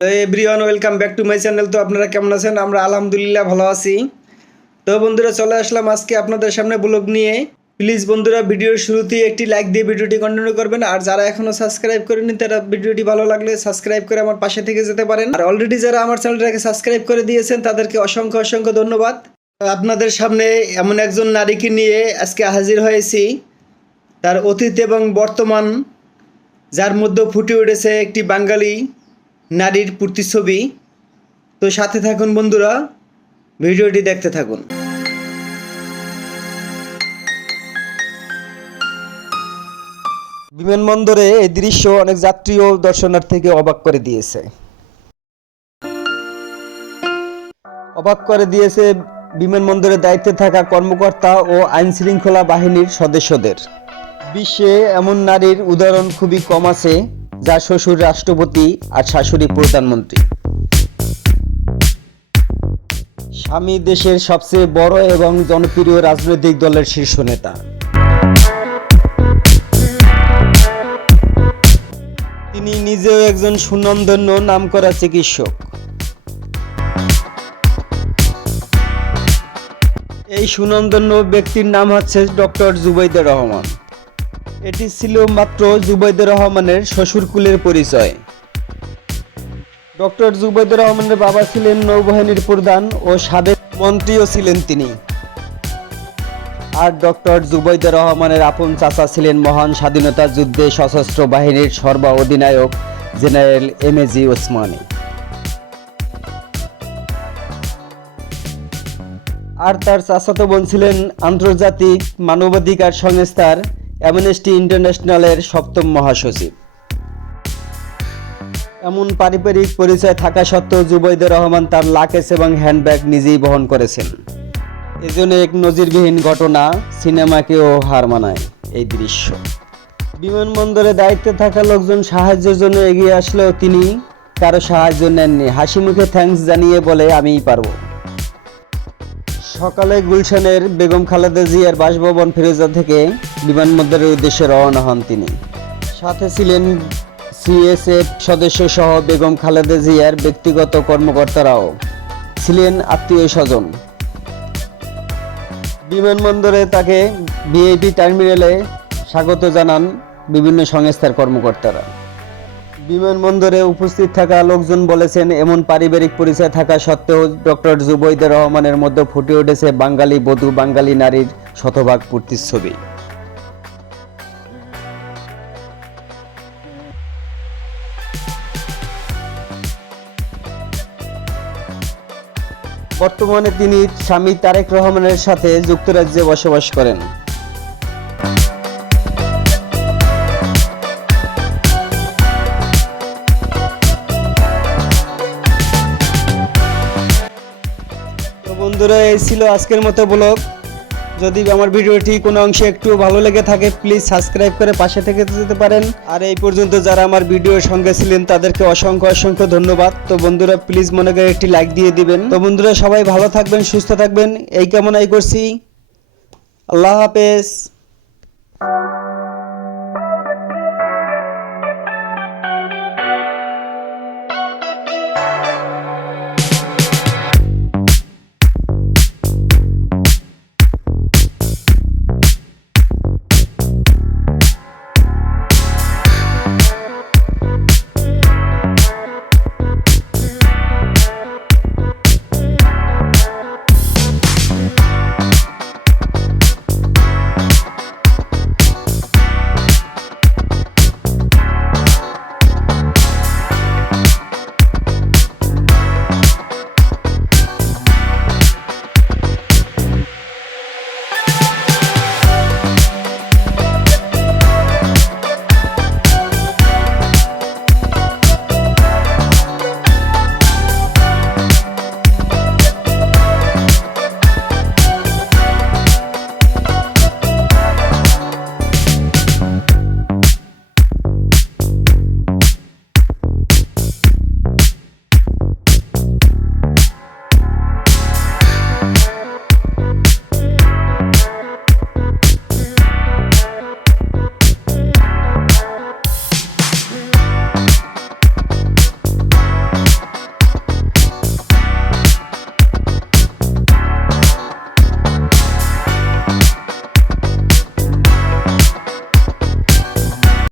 Everyone welcome back to my channel. তো আপনারা কেমন আছেন? আমরা আলহামদুলিল্লাহ ভালো আছি। তো বন্ধুরা চলে আসলাম আজকে আপনাদের সামনে ব্লগ নিয়ে। প্লিজ বন্ধুরা ভিডিওর শুরুতেই একটি লাইক দিয়ে ভিডিওটি কন্টিনিউ করবেন, আর যারা এখনও সাবস্ক্রাইব করেনি তারা ভিডিওটি ভালো লাগলে সাবস্ক্রাইব করে আমার পাশে থেকে যেতে পারেন। আর অলরেডি যারা আমার চ্যানেলটাকে সাবস্ক্রাইব করে দিয়েছেন তাদেরকে অসংখ্য অসংখ্য ধন্যবাদ। আপনাদের সামনে এমন একজন নারীকে নিয়ে আজকে হাজির হয়েছি, তার অতীত এবং বর্তমান, যার মধ্যে ফুটে উঠেছে একটি বাঙালি নারীর প্রতিচ্ছবি। তো সাথে থাকুন বন্ধুরা, ভিডিওটি দেখতে থাকুন। বিমানবন্দরে এই দৃশ্য অনেক যাত্রী ও দর্শনার্থীকে অবাক করে দিয়েছে। বিমানবন্দরে দায়িত্বে থাকা কর্মকর্তা ও আইন শৃঙ্খলা বাহিনীর সদস্যদের। বিশ্বে এমন নারীর উদাহরণ খুবই কম আছে, যার শ্বশুর রাষ্ট্রপতি আর শাশুড়ি প্রধানমন্ত্রী। স্বামী দেশের সবচেয়ে বড় এবং জনপ্রিয় রাজনৈতিক দলের শীর্ষ নেতা। তিনি নিজেও একজন সুনামধন্য নামকরা চিকিৎসক। এই সুনামধন্য ব্যক্তির নাম হচ্ছে ডক্টর জুবাইদা রহমান। এটি ছিল মাত্র জুবাইদা রহমানের শ্বশুরকুলের পরিচয়। ডক্টর জুবাইদা রহমানের বাবা ছিলেন নৌবাহিনীর প্রধান ও সাবেক মন্ত্রীও ছিলেন তিনি। আর ডক্টর জুবাইদা রহমানের আপন চাচা ছিলেন মহান স্বাধীনতা যুদ্ধে সশস্ত্র বাহিনীর সর্বাধিনায়ক জেনারেল এমএজি ওসমানী। আর তার চাচাতো বোন ছিলেন আন্তর্জাতিক মানবাধিকার সংস্থার অ্যামনেস্টি ইন্টারন্যাশনালের 7ম মহাসচিব। এমন পারিবারিক পরিচয় থাকা সত্ত্বেও জুবাইদা রহমান তার লাকেজ এবং হ্যান্ডব্যাগ নিজেই বহন করেছেন। এজন্য এক নজিরবিহীন ঘটনা সিনেমাকেও হার মানায় এই দৃশ্য। বিমানবন্দরে দায়িত্বে থাকা লোকজন সাহায্যের জন্য এগিয়ে আসলেও তিনি কারো সাহায্য নেননি। হাসি মুখে থ্যাঙ্কস জানিয়ে বলে, আমিই পারবো। সকালে গুলশানের বেগম খালেদা জিয়ার বাসভবন ফিরোজা থেকে বিমানবন্দরের উদ্দেশ্যে রওনা হন তিনি। সাথে ছিলেন সিএসএফ সদস্য সহ বেগম খালেদা জিয়ার ব্যক্তিগত কর্মকর্তারাও, ছিলেন আত্মীয় স্বজন। বিমানবন্দরে তাকে ভিআইপি টার্মিনালে স্বাগত জানান বিভিন্ন সংস্থার কর্মকর্তারা। বিমানবন্দরে উপস্থিত থাকা লোকজন বলেছেন, এমন পারিবারিক পরিচয় থাকা সত্ত্বেও ডক্টর জুবাইদা রহমানের মধ্যে ফুটে উঠেছে বাঙালি বধূ, বাঙালি নারীর শতভাগ প্রতিচ্ছবি। বর্তমানে তিনি স্বামী তারেক রহমানের সাথে যুক্তরাজ্যে বসবাস করেন। তো বন্ধুরা, এই ছিল আজকের মতো ব্লগ। যদি আমার ভিডিওটি কোনো অংশে একটু ভালো লেগে থাকে প্লিজ সাবস্ক্রাইব করে পাশে থেকে যেতে পারেন। আর এই পর্যন্ত যারা আমার ভিডিওর সঙ্গে ছিলেন তাদেরকে অসংখ্য অসংখ্য ধন্যবাদ। তো বন্ধুরা প্লিজ মনে করে একটি লাইক দিয়ে দিবেন। তো বন্ধুরা সবাই ভালো থাকবেন, সুস্থ থাকবেন এই কামনাই করছি। আল্লাহ হাফেজ।